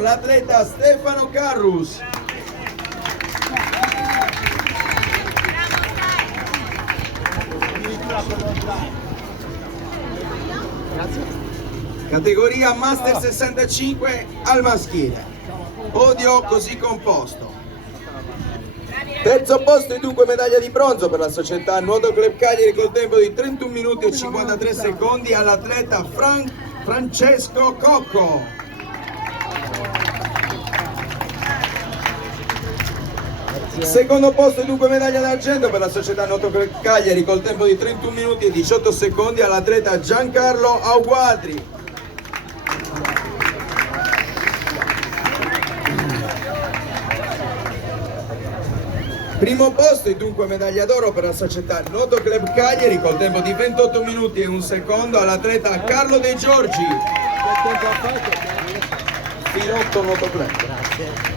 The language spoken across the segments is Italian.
l'atleta Stefano Carrus. Categoria Master 65 al maschile. Podio così composto. Terzo posto e dunque medaglia di bronzo per la società Nuoto Club Cagliari col tempo di 31 minuti e 53 secondi all'atleta Francesco Cocco. Secondo posto e dunque medaglia d'argento per la società Nuoto Club Cagliari col tempo di 31 minuti e 18 secondi all'atleta Giancarlo Auguadri. Primo posto e dunque medaglia d'oro per la società Nuoto Club Cagliari col tempo di 28 minuti e 1 secondo all'atleta Carlo De Giorgi. Filotto Nuoto Club. Grazie.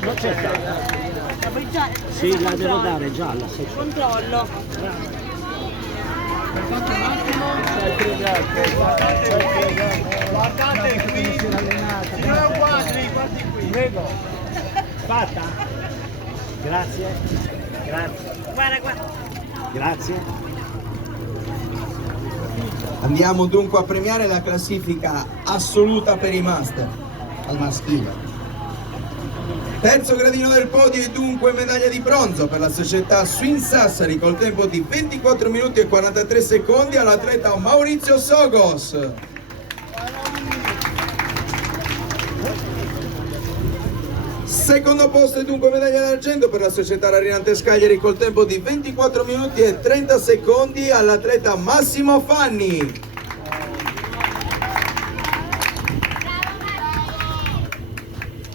Non c'è fregato. Sì, la devo dare gialla. Controllo. Guardate qui. Signora Guadri, guardi qui. Prego. Fatta? Grazie. Grazie. Guarda. Grazie. Andiamo dunque a premiare la classifica assoluta per i master al maschile. Terzo gradino del podio e dunque medaglia di bronzo per la società Swin Sassari col tempo di 24 minuti e 43 secondi all'atleta Maurizio Sogos. Secondo posto e dunque medaglia d'argento per la società Rariantes Cagliari col tempo di 24 minuti e 30 secondi all'atleta Massimo Fanni.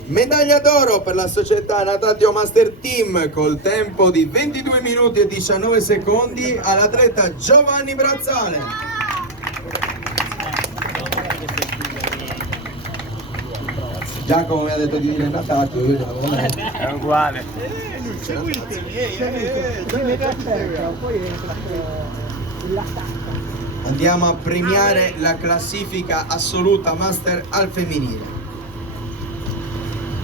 Medaglia d'oro per la società Natatio Master Team col tempo di 22 minuti e 19 secondi all'atleta Giovanni Brazzale. Giacomo mi ha detto di dire Natatio, io glielo detto. È uguale. Andiamo a premiare la classifica assoluta Master al femminile.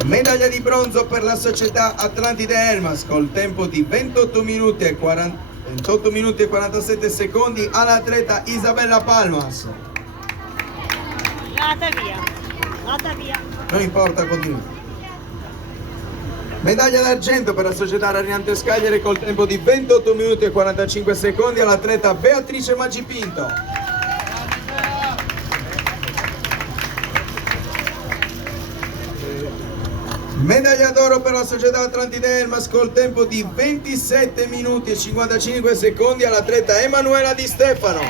Medaglia di bronzo per la società Atlantide Elmas col tempo di 28 minuti e 47 secondi all'atleta Isabella Palmas. Andata via. Non importa, continua. Medaglia d'argento per la società Rariantes Cagliari col tempo di 28 minuti e 45 secondi all'atleta Beatrice Magipinto. Medaglia d'oro per la società Atlantide Elmas col tempo di 27 minuti e 55 secondi all'atleta Emanuela Di Stefano.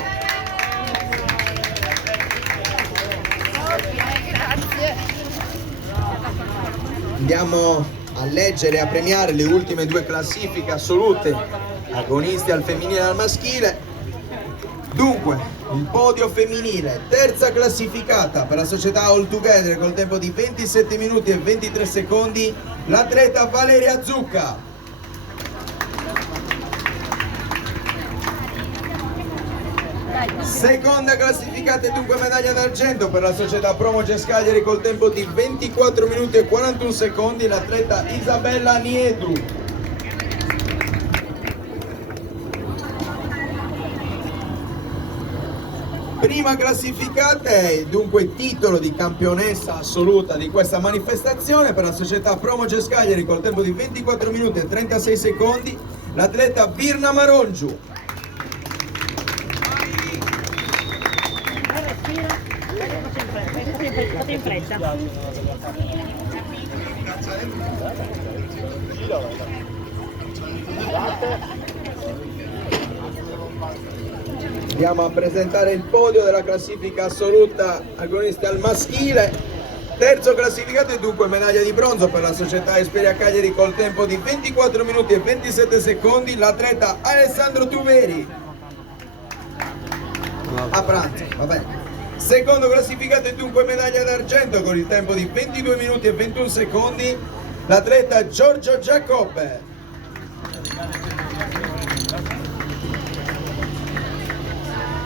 Andiamo a leggere e a premiare le ultime due classifiche assolute, agonisti al femminile e al maschile. Dunque, il podio femminile, terza classificata per la società All Together col tempo di 27 minuti e 23 secondi, l'atleta Valeria Zucca. Seconda classificata e dunque medaglia d'argento per la società Promoges Cagliari col tempo di 24 minuti e 41 secondi, l'atleta Isabella Niedu. Prima classificata e dunque titolo di campionessa assoluta di questa manifestazione per la società Promoges Cagliari col tempo di 24 minuti e 36 secondi, l'atleta Virna Marongiu. Fate in fretta. Andiamo a presentare il podio della classifica assoluta agonisti al maschile. Terzo classificato e dunque medaglia di bronzo per la società Esperia Cagliari col tempo di 24 minuti e 27 secondi, l'atleta Alessandro Tuveri. A pranzo, va bene. Secondo classificato e dunque medaglia d'argento con il tempo di 22 minuti e 21 secondi, l'atleta Giorgio Giacobbe.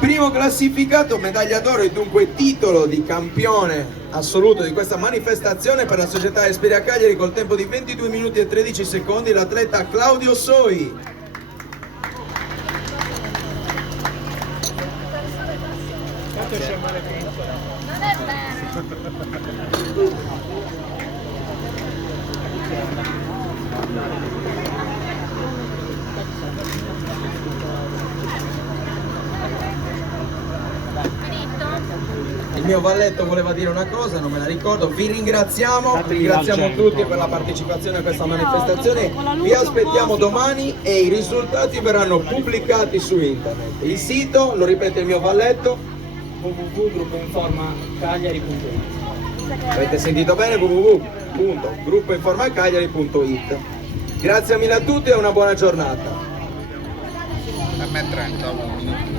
Primo classificato, medaglia d'oro e dunque titolo di campione assoluto di questa manifestazione per la società Esperia Cagliari col tempo di 22 minuti e 13 secondi l'atleta Claudio Soi. Non è vero. Il mio valletto voleva dire una cosa, non me la ricordo. Vi ringraziamo tutti per la partecipazione a questa manifestazione. Vi aspettiamo domani e i risultati verranno pubblicati su internet. Il sito, lo ripete il mio valletto, www.gruppoinformacagliari.it. avete sentito bene, www.gruppoinformacagliari.it. Grazie mille a tutti e una buona giornata. A me 30 minuti.